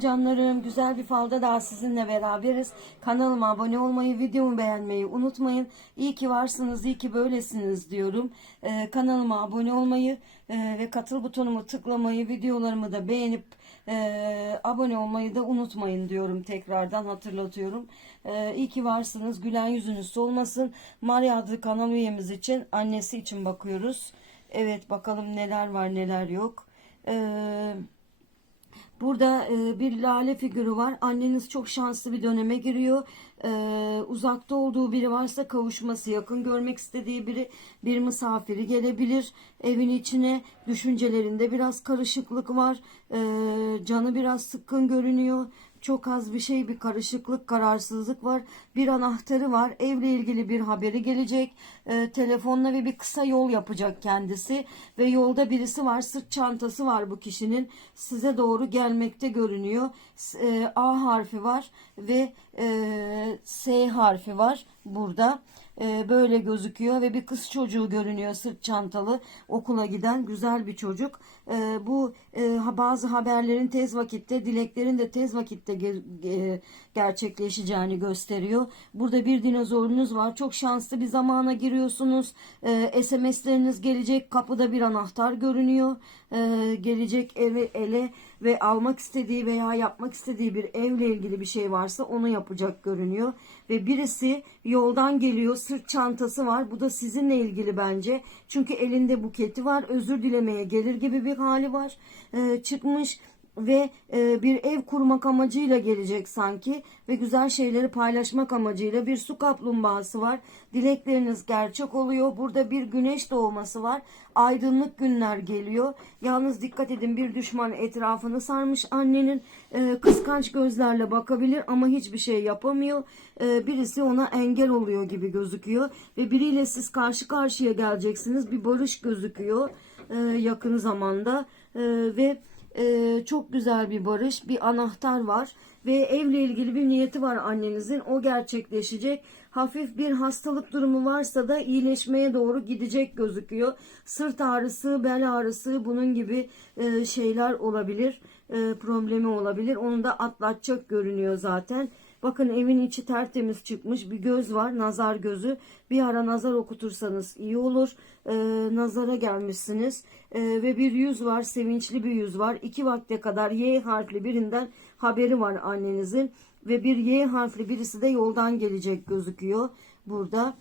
Canlarım. Güzel bir falda daha sizinle beraberiz. Kanalıma abone olmayı, videomu beğenmeyi unutmayın. İyi ki varsınız, iyi ki böylesiniz diyorum. Ee, kanalıma abone olmayı e, ve katıl butonumu tıklamayı, videolarımı da beğenip e, abone olmayı da unutmayın diyorum. Tekrardan hatırlatıyorum. Ee, iyi ki varsınız. Gülen yüzünüz solmasın. Maria adlı kanal üyemiz için, annesi için bakıyoruz. Evet bakalım neler var neler yok. Eee... Burada e, bir lale figürü var. Anneniz çok şanslı bir döneme giriyor. E, uzakta olduğu biri varsa kavuşması yakın. Görmek istediği biri bir misafiri gelebilir. Evin içine düşüncelerinde biraz karışıklık var. E, canı biraz sıkkın görünüyor. Çok az bir şey bir karışıklık, kararsızlık var. Bir anahtarı var. Evle ilgili bir haberi gelecek. E, telefonla ve bir kısa yol yapacak kendisi. Ve yolda birisi var. Sırt çantası var bu kişinin. Size doğru gelmekte görünüyor. E, A harfi var ve e, S harfi var burada. E, böyle gözüküyor ve bir kız çocuğu görünüyor sırt çantalı okula giden güzel bir çocuk. E, bu e, bazı haberlerin tez vakitte, dileklerin de tez vakitte ge- ge- gerçekleşeceğini gösteriyor. Burada bir dinozorunuz var. Çok şanslı bir zamana giriyorsunuz. E, SMS'leriniz gelecek. Kapıda bir anahtar görünüyor. Gelecek eve ele ve almak istediği veya yapmak istediği bir evle ilgili bir şey varsa onu yapacak görünüyor. Ve birisi yoldan geliyor. Sırt çantası var. Bu da sizinle ilgili bence. Çünkü elinde buketi var. Özür dilemeye gelir gibi bir hali var. E, çıkmış ve e, bir ev kurmak amacıyla gelecek sanki ve güzel şeyleri paylaşmak amacıyla bir su kaplumbağası var. Dilekleriniz gerçek oluyor. Burada bir güneş doğması var. Aydınlık günler geliyor. Yalnız dikkat edin bir düşman etrafını sarmış annenin e, kıskanç gözlerle bakabilir ama hiçbir şey yapamıyor. E, birisi ona engel oluyor gibi gözüküyor ve biriyle siz karşı karşıya geleceksiniz. Bir barış gözüküyor e, yakın zamanda E, ve ee, çok güzel bir barış, bir anahtar var ve evle ilgili bir niyeti var annenizin. O gerçekleşecek. Hafif bir hastalık durumu varsa da iyileşmeye doğru gidecek gözüküyor. Sırt ağrısı, bel ağrısı bunun gibi e, şeyler olabilir. E, problemi olabilir. Onu da atlatacak görünüyor zaten. Bakın evin içi tertemiz çıkmış. Bir göz var. Nazar gözü. Bir ara nazar okutursanız iyi olur. Ee, nazara gelmişsiniz. Ee, ve bir yüz var. Sevinçli bir yüz var. İki vakte kadar Y harfli birinden haberi var annenizin. Ve bir Y harfli birisi de yoldan gelecek gözüküyor. Burada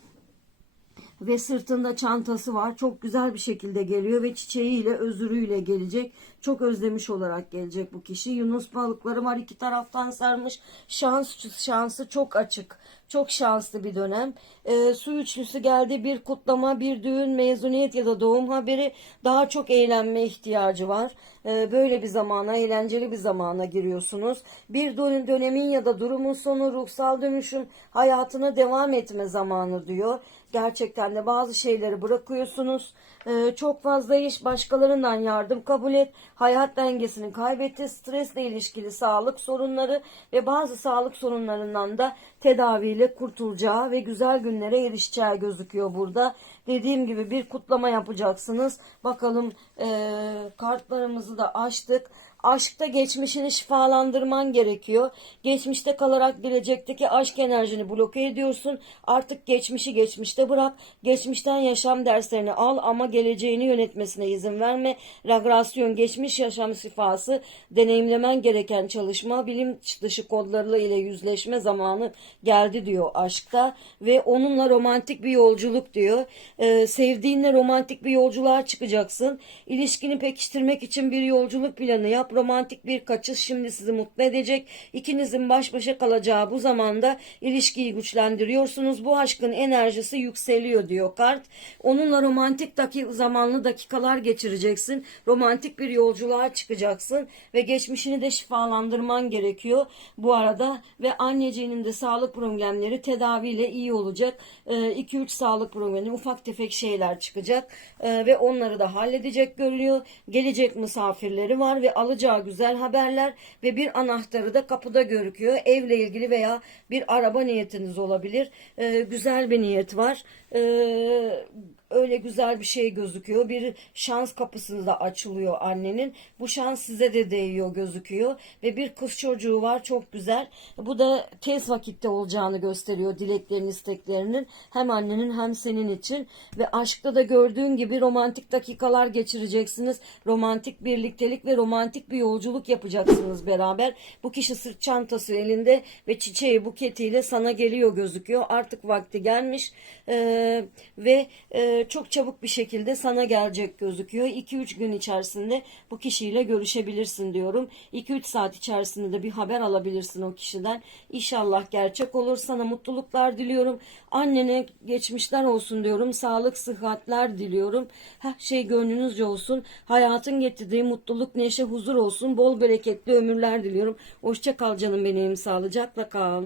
ve sırtında çantası var. Çok güzel bir şekilde geliyor ve çiçeğiyle, özürüyle gelecek. Çok özlemiş olarak gelecek bu kişi. Yunus balıkları var iki taraftan sarmış. Şans şansı çok açık. Çok şanslı bir dönem. Ee, su üçlüsü geldi. Bir kutlama, bir düğün, mezuniyet ya da doğum haberi. Daha çok eğlenme ihtiyacı var. Ee, böyle bir zamana, eğlenceli bir zamana giriyorsunuz. Bir dön- dönemin ya da durumun sonu, ruhsal dönüşüm, hayatına devam etme zamanı diyor. Gerçekten de bazı şeyleri bırakıyorsunuz. Ee, çok fazla iş, başkalarından yardım kabul et. Hayat dengesini kaybetti. Stresle ilişkili sağlık sorunları ve bazı sağlık sorunlarından da tedaviyle kurtulacağı ve güzel günlere erişeceği gözüküyor burada. Dediğim gibi bir kutlama yapacaksınız. Bakalım ee, kartlarımızı da açtık. Aşkta geçmişini şifalandırman gerekiyor. Geçmişte kalarak gelecekteki aşk enerjini bloke ediyorsun. Artık geçmişi geçmişte bırak. Geçmişten yaşam derslerini al ama geleceğini yönetmesine izin verme. Ragrasyon, geçmiş yaşam şifası, deneyimlemen gereken çalışma, bilim dışı kodlarıyla ile yüzleşme zamanı geldi diyor aşkta. Ve onunla romantik bir yolculuk diyor. Ee, sevdiğinle romantik bir yolculuğa çıkacaksın. İlişkini pekiştirmek için bir yolculuk planı yap. Romantik bir kaçış şimdi sizi mutlu edecek. İkinizin baş başa kalacağı bu zamanda ilişkiyi güçlendiriyorsunuz. Bu aşkın enerjisi yükseliyor diyor kart. Onunla romantik daki, zamanlı dakikalar geçireceksin. Romantik bir yolculuğa çıkacaksın ve geçmişini de şifalandırman gerekiyor bu arada ve anneciğinin de sağlık problemleri tedaviyle iyi olacak. 2-3 sağlık problemi ufak tefek şeyler çıkacak Ee, ve onları da halledecek görülüyor. Gelecek misafirleri var ve alacağı güzel haberler ve bir anahtarı da kapıda görüküyor. Evle ilgili veya bir araba niyetiniz olabilir. Ee, güzel bir niyet var. Ee, öyle güzel bir şey gözüküyor. Bir şans kapısı da açılıyor annenin. Bu şans size de değiyor gözüküyor. Ve bir kız çocuğu var çok güzel. Bu da tez vakitte olacağını gösteriyor dileklerin isteklerinin. Hem annenin hem senin için. Ve aşkta da gördüğün gibi romantik dakikalar geçireceksiniz. Romantik birliktelik ve romantik bir yolculuk yapacaksınız beraber. Bu kişi sırt çantası elinde ve çiçeği buketiyle sana geliyor gözüküyor. Artık vakti gelmiş Ee, ve e, çok çabuk bir şekilde sana gelecek gözüküyor. 2-3 gün içerisinde bu kişiyle görüşebilirsin diyorum. 2-3 saat içerisinde de bir haber alabilirsin o kişiden. İnşallah gerçek olur. Sana mutluluklar diliyorum. Annene geçmişler olsun diyorum. Sağlık, sıhhatler diliyorum. Her şey gönlünüzce olsun. Hayatın getirdiği mutluluk, neşe, huzur olsun. Bol bereketli ömürler diliyorum. Hoşça kal canım benim. Sağlıcakla kal.